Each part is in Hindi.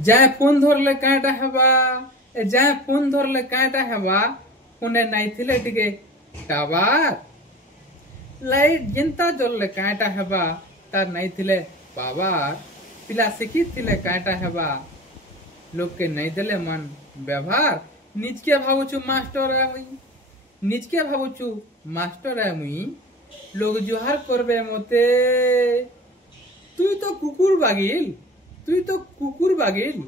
जाए फोन धरले काटा हेबा जाए फोन धरले काटा हेबा उन्हें नहीं थिले टिके टावर लाइट जिंता जलले काटा हेबा तार नहीं थिले पावर पिला शिक्षित थिले काटा हेबा लोग के नहीं देले मन व्यवहार निज के भावुचु मास्टर है मुई निज के भावुचु मास्टर है मुई लोग जुहार करबे मते तुई तो कुकुर बागिल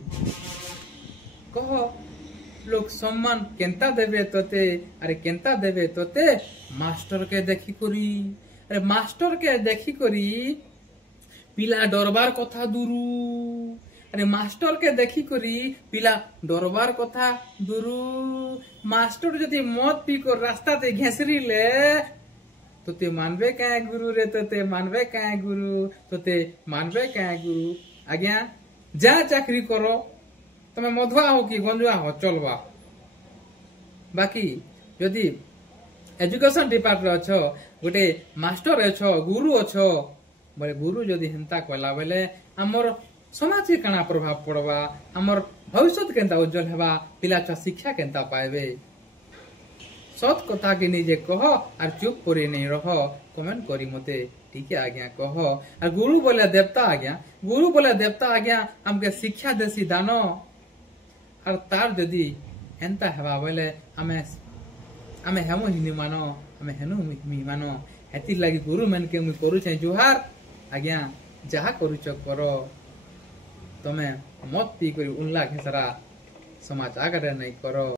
कह लोग सम्मान केंता देवे तोते अरे केंता देवे तोते मास्टर के देखी करी अरे मास्टर के देखी करी पिला डरबार कथा दुरु अरे मास्टर के देखी करी पिला डरबार कथा दुरु मास्टर जदि मद पी कर रास्ता ते घेसरी ले तोते मानबे क्या गुरु रे तोते मानबे क्या गुरु तोते मानबे क्या गुरु आज्ञा जा चाकरी करो तमे मधुआ हो कि गंजुआ हो चलवा बाकी यदि एजुकेशन डिपार्टमेंट अच्छो गोटे मास्टर अच्छो गुरु अच्छो बोले गुरु जदि हेंता कहला बेले हमर समाज के काना प्रभाव पड़वा हमर भविष्य केंता उज्जवल हेबा पिला छुआ शिक्षा केंता पाएबे सत कथा के निजे कह और चुप करे नहीं रह कमेंट करी मते ठीक है आज्ञा कह और गुरु बोले देवता आज्ञा हमके शिक्षा देसी दानो और तार जदि एंता हेबा बोले हमें हेमु हिनी मानो हमें हेनु मी मानो हेती लगी गुरु मन के मुई करू छै जुहार आज्ञा जहा करूच करो तमे मत पी करी उनला घेसरा समाज आगे नहीं करो।